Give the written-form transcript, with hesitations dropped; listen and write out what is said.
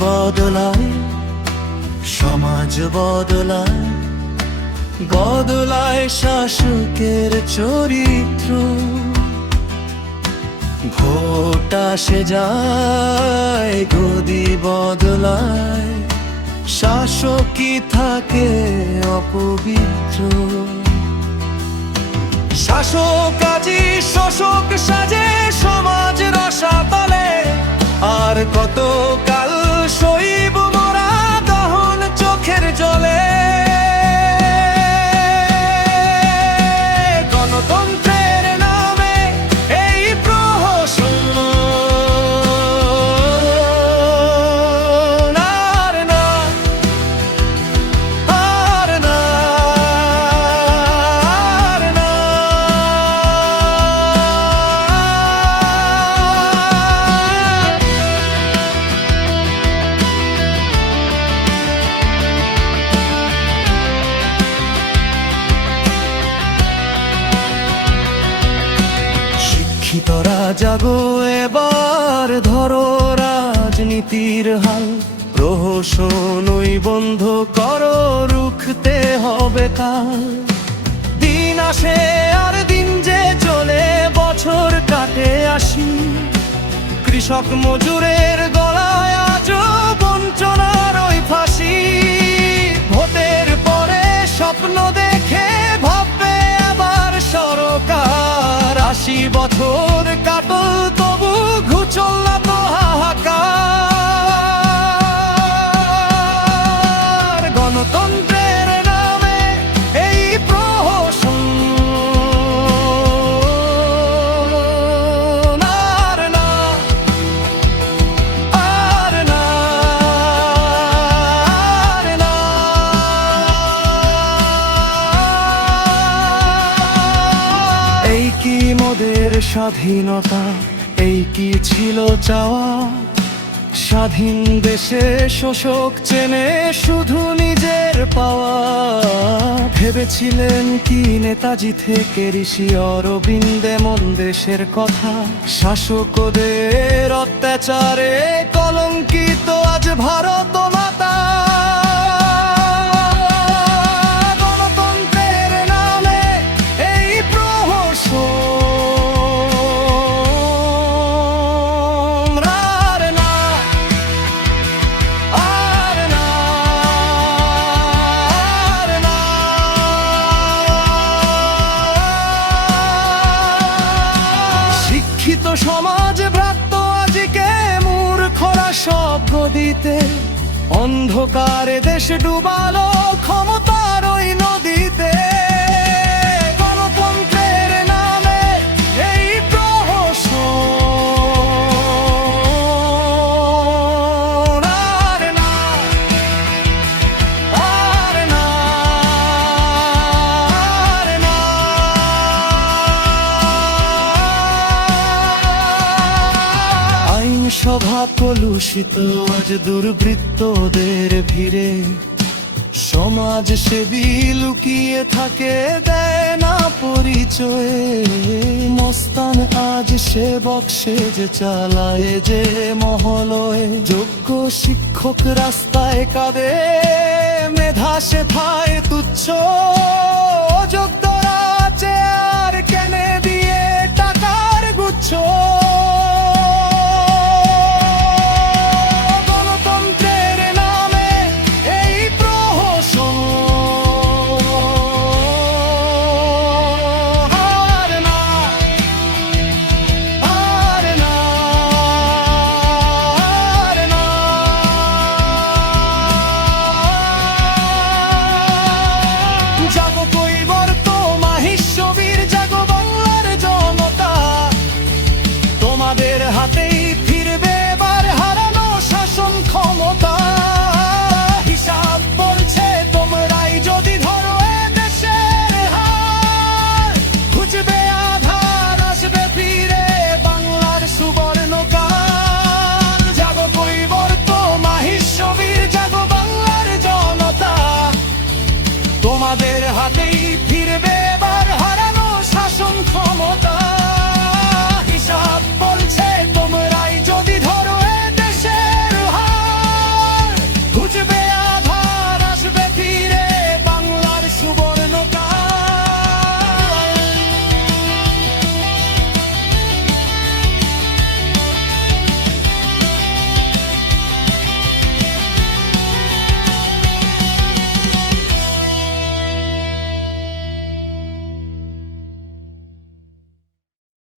বদলায়, সমাজ বদলায়, বদলায় শাসকের চরিত্র। ভোট আসে যায়, গদি বদলায়, শাসকই থাকে অপবিত্র। শাসক আজি শোষক সাজে, সমাজ রসাতলে, আর কত কাল সইব মোরা দহন চোখের জলে। গণতন্ত্রের নামে এই প্রহসন আর না, আর না, আর না। শিক্ষিতরা জাগো এবার, ধরো রাজনীতির হাল, প্রহসনই বন্ধ করো, রুখতে হবে কাল। দিন আসে আর দিন যে চলে, বছর কাটে আসি, কৃষক মজুরের গলায় আজও বঞ্চনার ওই ফাঁসি। ভোটের পরে স্বপ্ন দেখে ভাববে আবার সরকার, ৮০ বছর কাটল তবু ঘুচল না তো হাহাকার। গণতন্ত্রের নামে এই প্রহসন আর না, আর না, আর না। এই কি মোদের স্বাধীনতা, এই কি ছিল চাওয়া? স্বাধীন দেশে শোষক চেনে শুধু নিজের পাওয়া। ভেবেছিলেন কি নেতাজি থেকে ঋষি অরবিন্দে মন দেশের কথা? শাসকদের অত্যাচারে কলঙ্কিত আজ ভারত মাতা। গণতন্ত্রের নামে এই প্রহসন আর না, আর না, আর না। শিক্ষিত সমাজ ভ্রান্ত আজকে মূর্খরা সব গদিতে, অন্ধকারে দেশ ডুবালো ক্ষমতার ওই নদীতে। গণতন্ত্রের নামে এই প্রহসন আর না, আর না, আর না। আইনসভা কলুষিত আজ দুর্বৃত্তদের ভিড়ে, সমাজ সেবী লুকিয়ে থাকে দেয় না পরিচয়ে। মস্তান আজ সেবক সেজে চালায় যে মহলয়ে, যোগ্য শিক্ষক রাস্তায় কাঁদে, মেধা শেফায় তুচ্ছ। অযোগ্যরা চেয়ার কেনে দিয়ে টাকার গুচ্ছ।